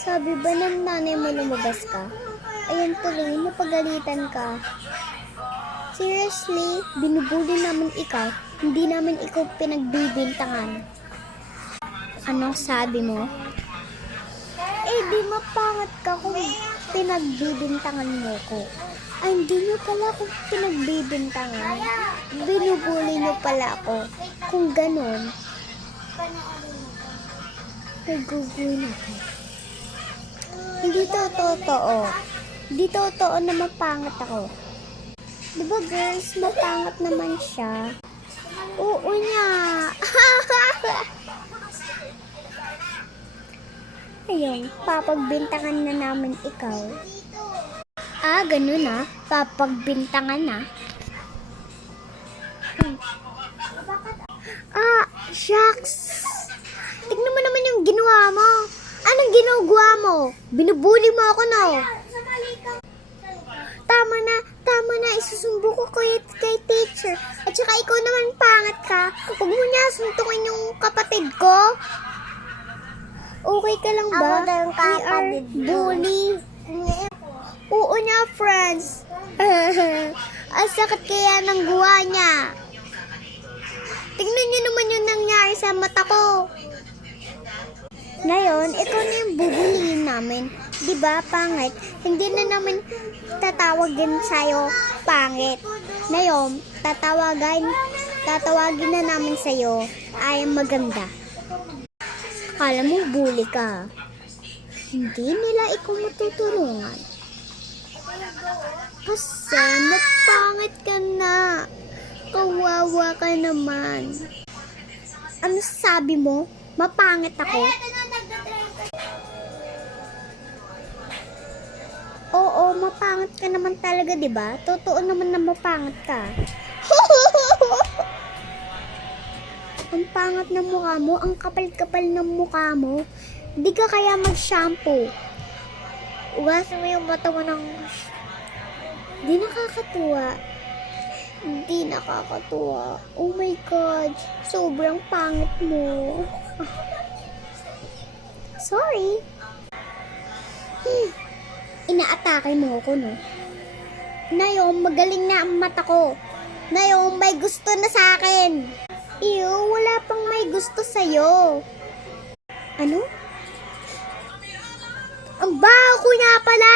Sabi ba ng nanay mo lumabas ka? Ayan tuloy, napagalitan ka. Seriously, binubuli namin ikaw, hindi namin ikaw pinagbibintangan. Anong sabi mo? Di mapangat ka kung pinagbibintangan mo ko. Ay, hindi nyo pala ako pinagbibintangan. Binubuli nyo pala ako. Kung ganon, nagugulo na ako. Hindi to totoo. Hindi totoo na mapangat ako. Diba girls, mapangat naman siya? Oo niya. Ayun, papagbintangan na namin ikaw. Ganun na. Papagbintangan na. Shucks! Tignan mo naman yung ginawa mo. Anong ginagawa mo? Binubuli mo ako, no? Tama na. Isusumbo ko kay teacher. At saka ikaw naman pangat ka. Huwag mo niya suntukin yung kapatid ko. Okay ka lang ba? We are bully. Oo niya, friends. Ang sakit kaya ng gawa niya. Tingnan niyo naman yung nangyari sa mata ko. Ngayon, ikaw na yung bubulihin namin. Diba, pangit? Hindi na namin tatawagin sa'yo, pangit. Ngayon, tatawagin na namin sa'yo, ay maganda. Akala mo bully ka. Hindi nila ikaw matutulungan. Kasi napangit ka na. Kawawa ka naman. Ano sabi mo? Mapangit ako? Oo, mapangit ka naman talaga, diba? Totoo naman na mapangit ka. Ang pangat ng mukha mo, ang kapal-kapal ng mukha mo. Di ka kaya mag-shampoo. Ugasan mo yung mata mo ng... Di nakakatuwa. Di nakakatuwa. Oh my God. Sobrang pangit mo. Sorry. Inaatake mo ako, no? Ngayon, magaling na ang mata ko. Ngayon, may gusto na sa akin. Wala pang may gusto sa'yo. Ano? Ang baho ko nga pala!